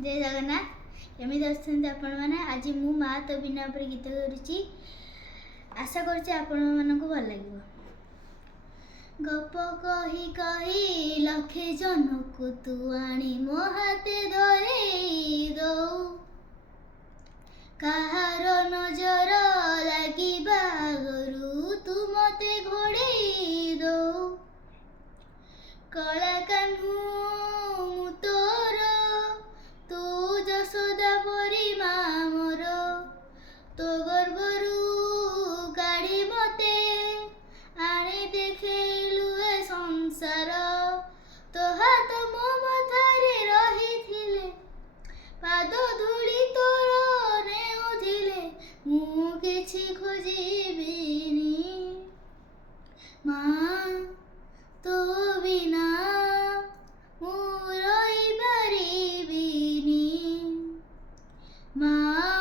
जय जगन्नाथ केमी अच्छा आपण मैंने आज मु माँ तो बिना पर गीत करुच्ची आशा करुच्ची आपण मानक भल लगे। गप कही कही लखे जनक तू आनी मो हाथे धरे दो कहार नजर लगी बागरू तू मते घोड़े दो कला कान्हू मु तोर तू जसोदा परी माँ मोर तो गर्भरू काढ़ी मते आनी देखेलु ए संसार तो हाथ मो मथारे रही पाद धूली तोर नेउथिले मु किछि खोजिबिनी माँ तो बिना मु रही पारिबिनी माँ।